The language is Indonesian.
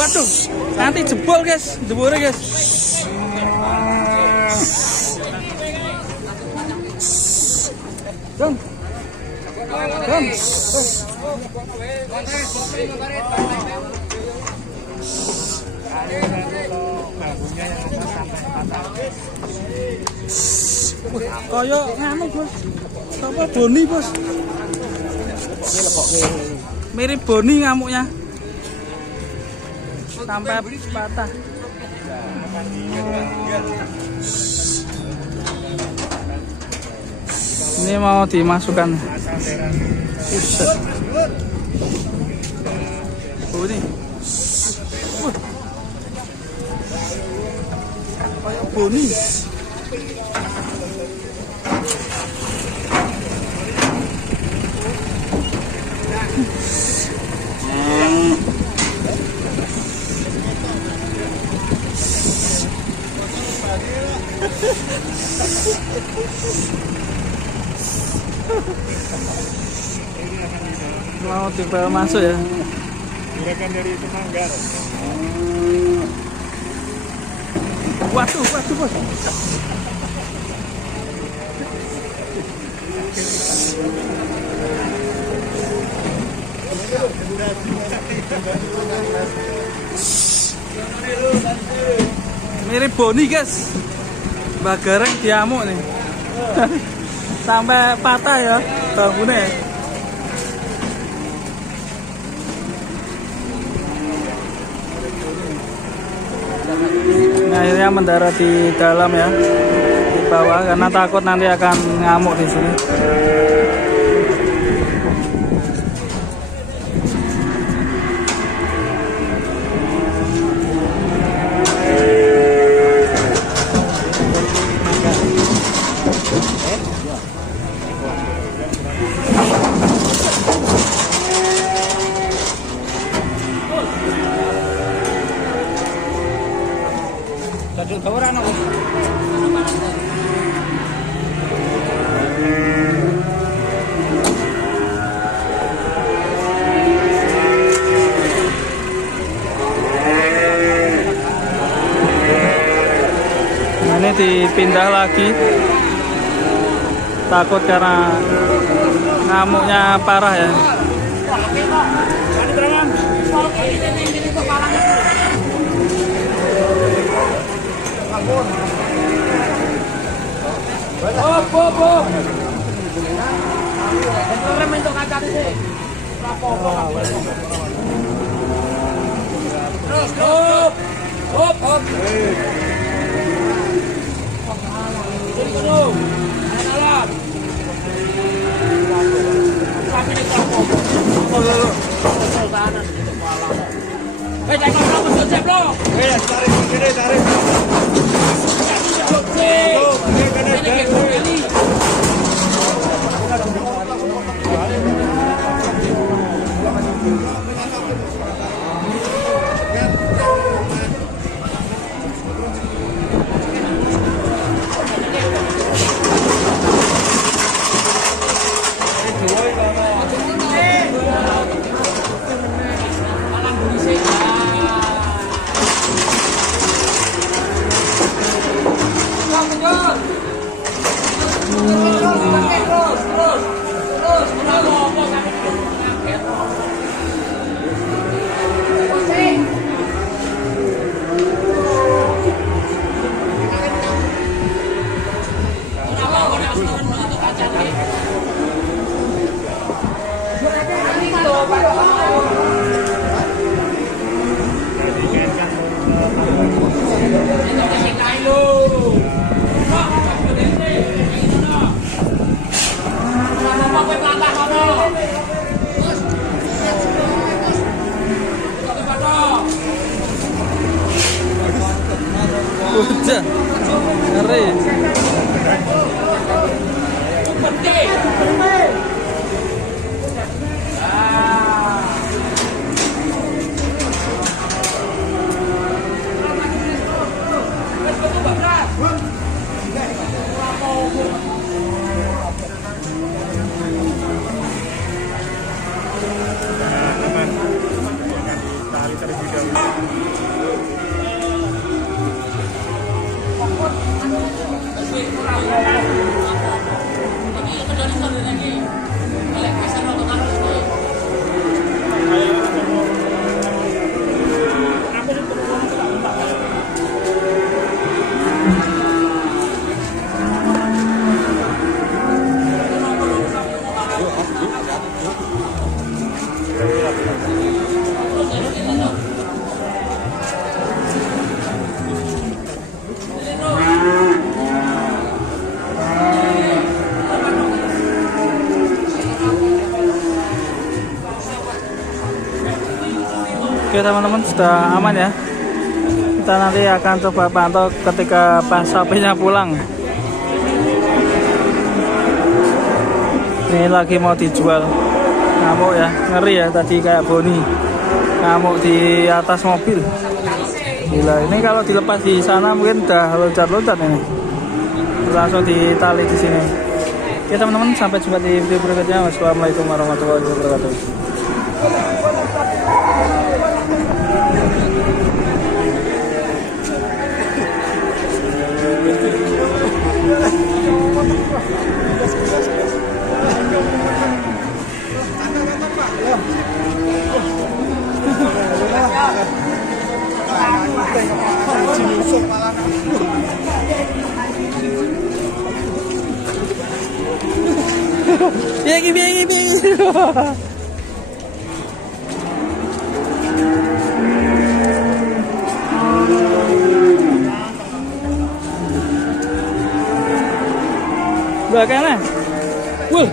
Waduh, nanti jebol guys, jebolnya guys. Dong. Kayak nganu bos, apa Boni bos? Mirip Boni ngamuknya, sampai patah. Ini mau dimasukkan. Oh ini, kayak Boni. Mau tiba masuk ya. Gerakan dari Semanggar. Waduh bos. Mirip Boni guys. Mbak Gareng diamuk nih. Sampai patah ya bangunnya. Nah, akhirnya mendarat di dalam ya, di bawah karena takut nanti akan ngamuk di sini. Ini dipindah lagi, takut karena ngamuknya parah ya. Hujan, ngeri. Oke teman-teman, sudah aman ya. Kita nanti akan coba pantau ketika pas sapinya pulang. Ini lagi mau dijual. Ngamuk ya, ngeri ya, tadi kayak Boni ngamuk di atas mobil. Gila, ini kalau dilepas di sana mungkin udah loncat-loncat ini. Langsung ditali di sini. Oke teman-teman, sampai jumpa di video berikutnya. Wassalamualaikum warahmatullahi wabarakatuh. Biar. Belakangnya. Wuh.